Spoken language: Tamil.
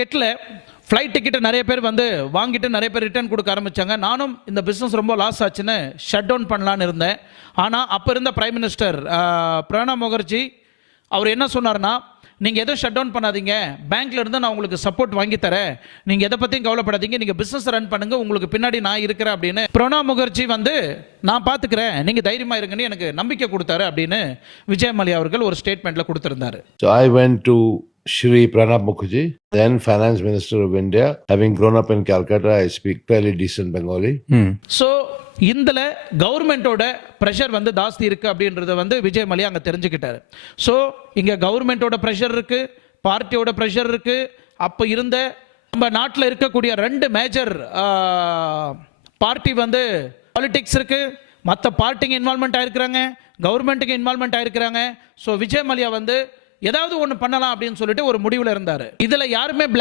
எட்டில் ஃப்ளைட் டிக்கெட்டை நிறைய பேர் வந்து வாங்கிட்டு நிறைய பேர் ரிட்டர்ன் கொடுக்க ஆரம்பித்தாங்க. நானும் இந்த பிஸ்னஸ் ரொம்ப லாஸ் ஆச்சுன்னு ஷட் டவுன் பண்ணலான்னு இருந்தேன். ஆனால் அப்போ இருந்த பிரைம் மினிஸ்டர் பிரணாப் முகர்ஜி அவர் என்ன சொன்னார்னா, நீங்கள் எதுவும் ஷட் டவுன் பண்ணாதீங்க, பேங்க்ல இருந்து நான் உங்களுக்கு சப்போர்ட் வாங்கி தரேன், நீங்கள் எதை பற்றியும் கவலைப்படாதீங்க, நீங்கள் பிஸ்னஸ் ரன் பண்ணுங்க, உங்களுக்கு பின்னாடி நான் இருக்கிறேன் அப்படின்னு பிரணாப் முகர்ஜி வந்து நான் பார்த்துக்கிறேன், நீங்கள் தைரியமாக இருங்கன்னு எனக்கு நம்பிக்கை கொடுத்தாரு அப்படின்னு விஜய் மல்யா அவர்கள் ஒரு ஸ்டேட்மெண்ட்டில் கொடுத்துருந்தாரு. So I went to Shri Pranab Mukherjee, then Finance Minister of India. Having grown up in Calcutta, I speak fairly decent Bengali. So இதில் கவர்மெண்ட்டோட ப்ரெஷர் வந்து ஜாஸ்தி இருக்குது அப்படின்றத வந்து விஜய் மல்யா அங்கே தெரிஞ்சுக்கிட்டாரு. ஸோ இங்கே கவர்மெண்ட்டோட ப்ரெஷர் இருக்குது, பார்ட்டியோட ப்ரெஷர் இருக்குது. அப்போ இருந்த நம்ம நாட்டில் இருக்கக்கூடிய 2 மேஜர் பார்ட்டி வந்து பாலிடிக்ஸ் இருக்குது, மற்ற பார்ட்டிங்க இன்வால்மெண்ட் ஆயிருக்கிறாங்க, கவர்மெண்ட்டுக்கு இன்வால்மெண்ட் ஆயிருக்கிறாங்க. ஸோ விஜய் மல்யா வந்து ஏதாவது ஒன்று பண்ணலாம் அப்படின்னு சொல்லிட்டு ஒரு முடிவில் இருந்தார். இதில் யாருமே பிளாக்